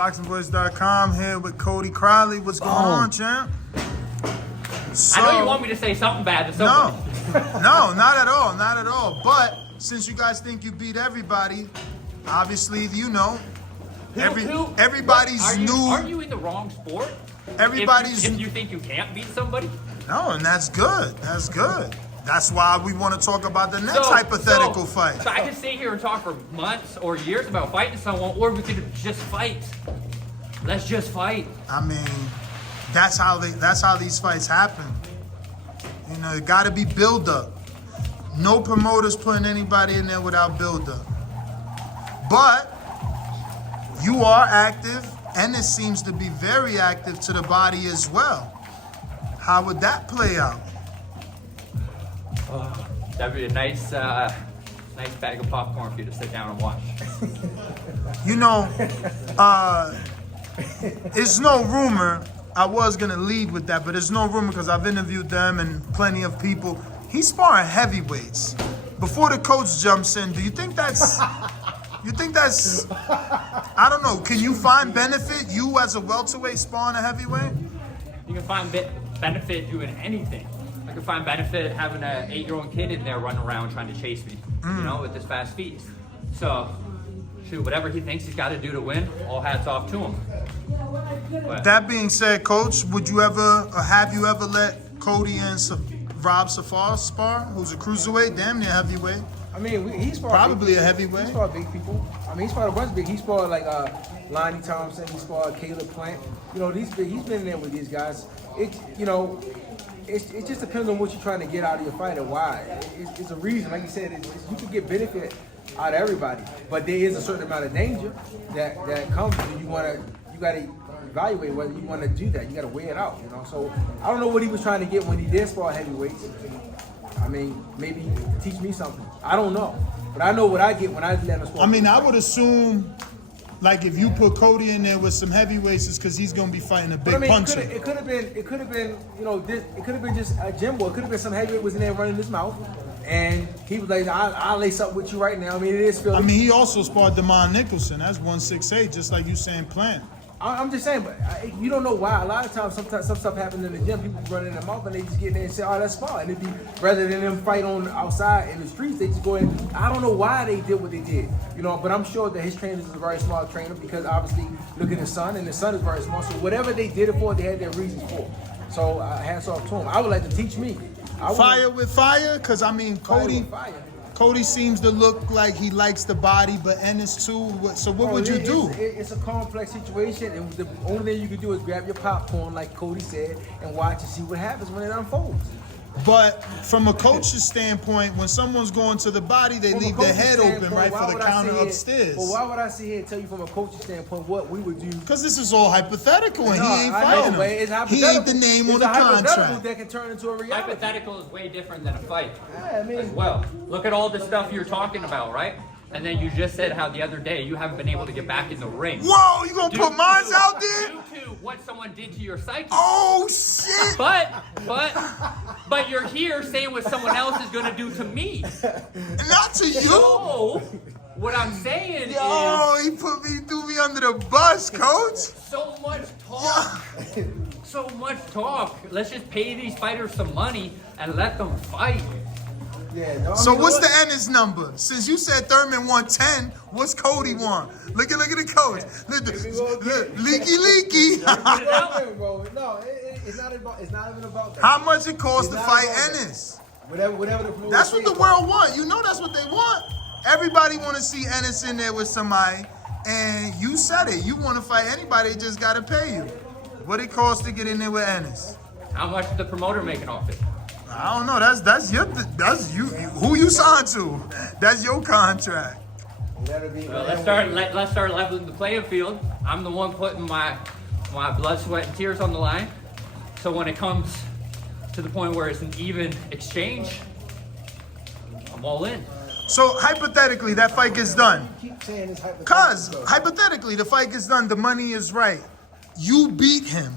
ThaBoxingvoice.com here with Cody Crowley. What's going on, champ? So, I know you want me to say something bad to somebody. No, not at all, not at all. But since you guys think you beat everybody, obviously you know, everybody's new. Aren't you in the wrong sport? Everybody's. If you think you can't beat somebody. No, and that's good. That's good. That's why we want to talk about the next hypothetical fight. So I can sit here and talk for months or years about fighting someone, or we could just fight. Let's just fight. I mean, that's how these fights happen. You know, it got to be build up. No promoters putting anybody in there without build up. But you are active, and it seems to be very active to the body as well. How would that play out? That'd be a nice bag of popcorn for you to sit down and watch. You know, it's no rumor. I was gonna lead with that, but it's no rumor because I've interviewed them and plenty of people. He's sparring heavyweights. Before the coach jumps in, do you think that's? You think that's? I don't know. Can you find benefit, you as a welterweight sparring a heavyweight? You can find benefit doing anything. I can find benefit having an 8-year-old kid in there running around trying to chase me, you know, with his fast feet. So, shoot, whatever he thinks he's got to do to win, all hats off to him. But That being said, Coach, would you ever, or have you ever let Cody and Rob Safar spar, who's a cruiserweight, damn near heavyweight? I mean, he's probably a heavyweight. He sparred big people. I mean, he sparred a bunch of big. He sparred like Lonnie Thompson. He sparred Caleb Plant. You know, he's been in there with these guys. It just depends on what you're trying to get out of your fight and why. It's a reason, like you said, you can get benefit out of everybody, but there is a certain amount of danger that comes. And you got to evaluate whether you want to do that. You got to weigh it out, you know. So I don't know what he was trying to get when he did spar heavyweights. I mean, maybe teach me something. I don't know, but I know what I get when I let him spar. I mean, I would assume, like, if you put Cody in there with some heavyweights, it's because he's gonna be fighting a big puncher. It could have been, you know, it could have been just a gym boy. It could have been some heavyweight was in there running his mouth, and he was like, "I'll lace up with you right now." I mean, it is Philly. I mean, he also sparred Demond Nicholson. That's 168, just like you saying, Plant. I'm just saying, but you don't know why. A lot of times, sometimes some stuff happens in the gym. People run in their mouth and they just get in there and say, "Oh, that's spar." And it'd be rather than them fight on outside in the streets, they just go in. I don't know why they did what they did, you know. But I'm sure that his trainer is a very smart trainer because obviously look at his son, and his son is very smart. So whatever they did it for, they had their reasons for. So hats off to him. I would like to teach me. Fire with fire, because I mean, Cody seems to look like he likes the body, but Ennis too. So what would you do? It's a complex situation, and the only thing you can do is grab your popcorn, like Cody said, and watch and see what happens when it unfolds. But from a coach's standpoint, when someone's going to the body, they leave their head open, right, for the counter upstairs. Well, why would I sit here and tell you from a coach's standpoint what we would do? Because this is all hypothetical, and he ain't fighting him. He ain't the name on the contract. That can turn into a reality. hypothetical is way different than a fight. Yeah, I mean, as well. Look at all the stuff you're talking about, right? And then you just said how the other day you haven't been able to get back in the ring. Whoa, you gonna put mines out there? Due to what someone did to your psyche. Oh shit! But you're here saying what someone else is gonna do to me. Not to you. So, what I'm saying is, he threw me under the bus, coach. so much talk. So much talk. Let's just pay these fighters some money and let them fight. yeah. No, So what's the Ennis number? Since you said Thurman 110, what's Cody want? Look at the coach. Look, leaky. No, it's not even about that. How much it costs to It's not fight about that. Ennis? Whatever the promoter That's what the says. world want. You know that's what they want. Everybody want to see Ennis in there with somebody, and you said it. You want to fight anybody, they just got to pay you. What it costs to get in there with Ennis? How much is the promoter making off it? I don't know. That's you. Who you signed to? That's your contract. Well, let's start leveling the playing field. I'm the one putting my blood, sweat, and tears on the line. So when it comes to the point where it's an even exchange, I'm all in. So hypothetically, that fight gets done. Keep saying this hypothetical. Cause hypothetically, the fight gets done. The money is right. You beat him.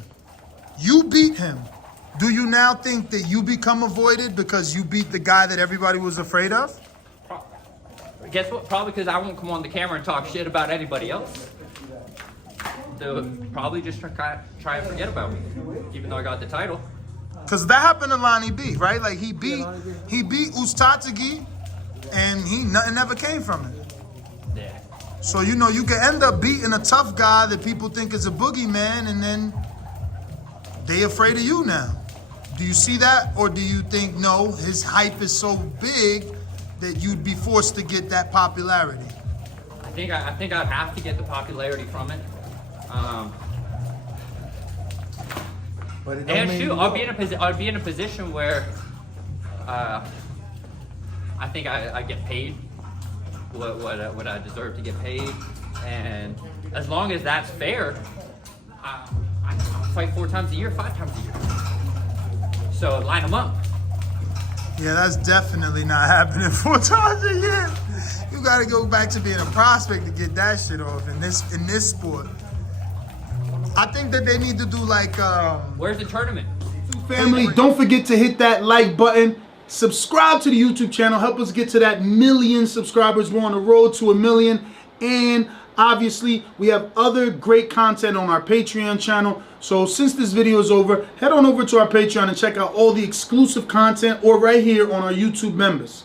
Do you now think that you become avoided because you beat the guy that everybody was afraid of? Guess what? Probably because I won't come on the camera and talk shit about anybody else. they'll probably just try and forget about me, even though I got the title. Cause that happened to Lonnie B, right? Like he beat Uztategi, and nothing ever came from it. Yeah. So you know you can end up beating a tough guy that people think is a boogeyman, and then they afraid of you now. Do you see that, or do you think no, his hype is so big that you'd be forced to get that popularity? I think I'd have to get the popularity from it. But it don't And mean shoot, you I'd be in a position where I think I get paid what I deserve to get paid, and as long as that's fair, I fight 4 times a year, 5 times a year. So line them up. Yeah, that's definitely not happening 4 times a year. You got to go back to being a prospect to get that shit off in this sport. I think that they need to do like Where's the tournament? family. Don't forget to hit that like button. Subscribe to the YouTube channel. Help us get to that 1 million subscribers. We're on the road to 1 million. And obviously, we have other great content on our Patreon channel. So since this video is over, head on over to our Patreon and check out all the exclusive content or right here on our YouTube members.